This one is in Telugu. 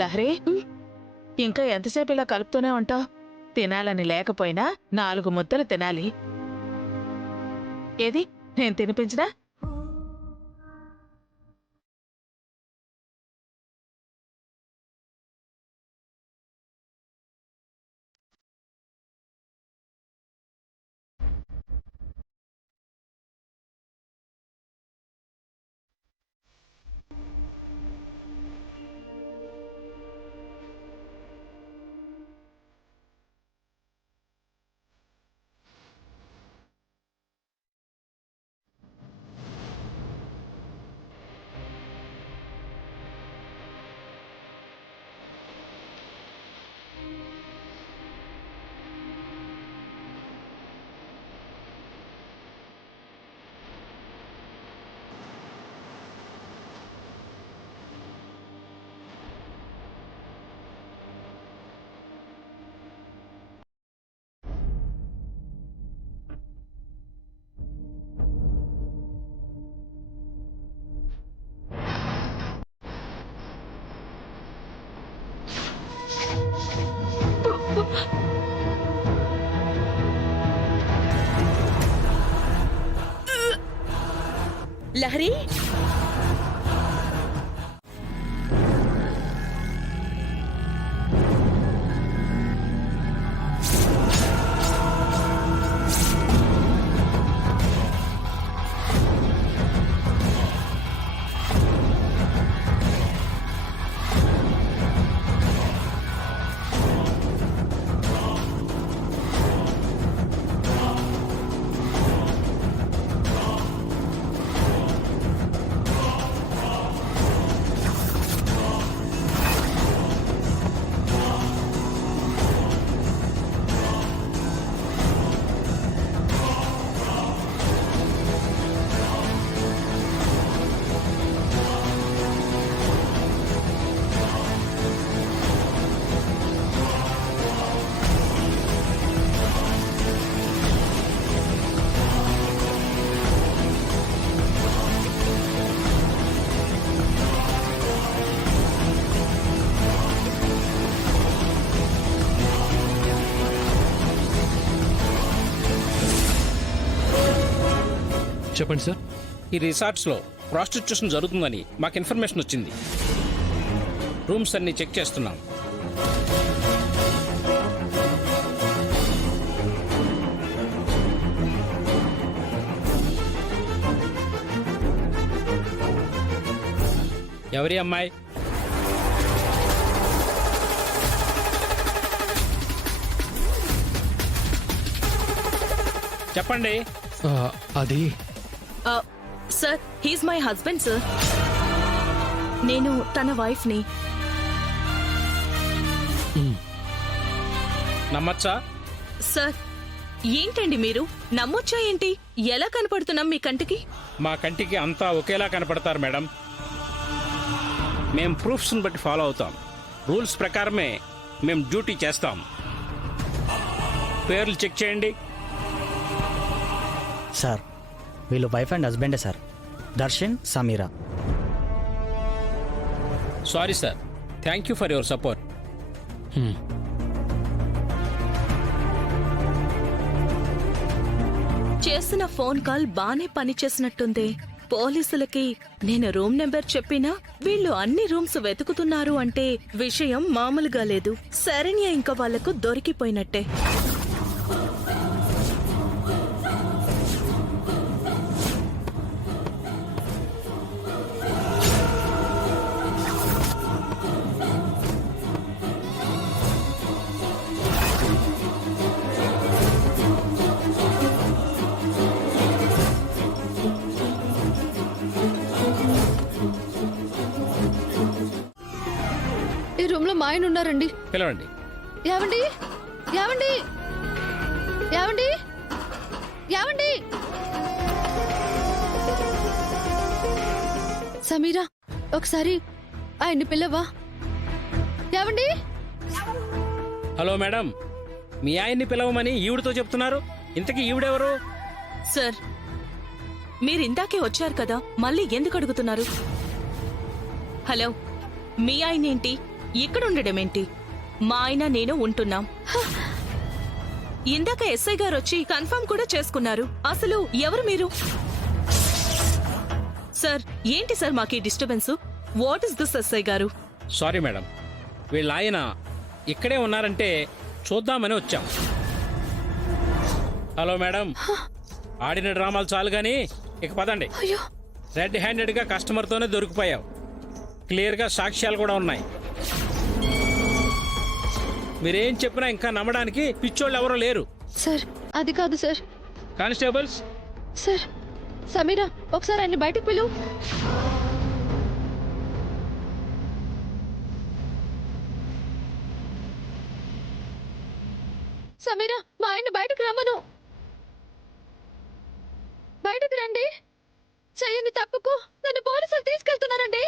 లహరి, ఇంకా ఎంతసేపు ఇలా కలుపుతూనే ఉంటావు? తినాలని లేకపోయినా 4 ముద్దలు తినాలి. ఏది నేను తినిపించడా? లహరి, చెప్పండి సార్. ఈ రిసార్ట్స్లో ప్రాస్టిట్యూషన్ జరుగుతుందని మాకు ఇన్ఫర్మేషన్ వచ్చింది. రూమ్స్ అన్ని చెక్ చేస్తున్నాం. ఎవరి అమ్మాయి? చెప్పండి. అది sir, he's my husband sir. నేను తన వైఫ్ ని. నమ్మచ్చా? సార్, ఏంటండి మీరు? నమ్మొచ్చా ఏంటి? ఎలా కనపడుతున్నాం మీ కంటికి? మా కంటికి అంతా ఒకేలా కనపడతారు మేడం. మేం ప్రూఫ్స్ని బట్టి ఫాలో అవుతాం. రూల్స్ ప్రకారమే మేం డ్యూటీ చేస్తాం. పేర్లు చెక్ చేయండి. సార్, వీళ్ళు వైఫ్ అండ్ హస్బెండే sir. Darshan, Sameera. Sorry sir. Thank you for your support. చేసిన ఫోన్ కాల్ బానే పనిచేసినట్టుంది. పోలీసులకి నేను రూమ్ నెంబర్ చెప్పినా వీళ్ళు అన్ని రూమ్స్ వెతుకుతున్నారు అంటే విషయం మామూలుగా లేదు. శరణ్య ఇంకా వాళ్లకు దొరికిపోయినట్టే. ఈ రూమ్ లో మా ఆయన ఉన్నారండి. పిలవండి. ఏవండి, ఏవండి, ఏవండి, ఏవండి. సమీరా, ఒకసారి ఆయన్ని పిల్లవా? ఏవండి. హలో మేడం, మీ ఆయన్ని పిలవమని ఈవిడతో చెప్తున్నారు. ఇంతకీ ఈవిడెవరు? సార్, మీరిందాకే వచ్చారు కదా, మళ్ళీ ఎందుకు అడుగుతున్నారు? హలో, మీ ఆయనేంటి ఇక్కడ ఉండడమేంటి? మా ఆయన నేను ఉంటున్నాం. ఇందాక ఎస్ఐ గారు వచ్చి కన్ఫర్మ్ కూడా చేసుకున్నారు. అసలు ఎవరు మీరు? సార్, ఏంటి సార్ మాకీ disturbance? What is this SI గారు? సారీ మేడం, వీళ్ళ ఆయన ఇక్కడే ఉన్నారంటే చూద్దామని వచ్చాం. హలో మేడం, ఆడిన డ్రామాలు చాలు కానీ ఇక పదండి. అయ్యో రెడ్ హ్యాండెడ్గా కస్టమర్తోనే దొరికిపోయావు. క్లియర్గా సాక్ష్యాలు కూడా ఉన్నాయి. మీరేం చెప్పినా ఇంకా నమ్మడానికి పిచ్చోళ్ళు ఎవరో లేరు. సార్, అది కాదు సార్. కానిస్టేబుల్స్, సార్, సమీరా ఒకసారి ఆయన్ని బయటకు పిలువు. సమీరా, మా ఆయన్ని బయటకు రమ్మను. బయటకు రండి. చెయ్యని తప్పుకు నన్ను పోలీసులు తీసుకెళ్తున్నారండి.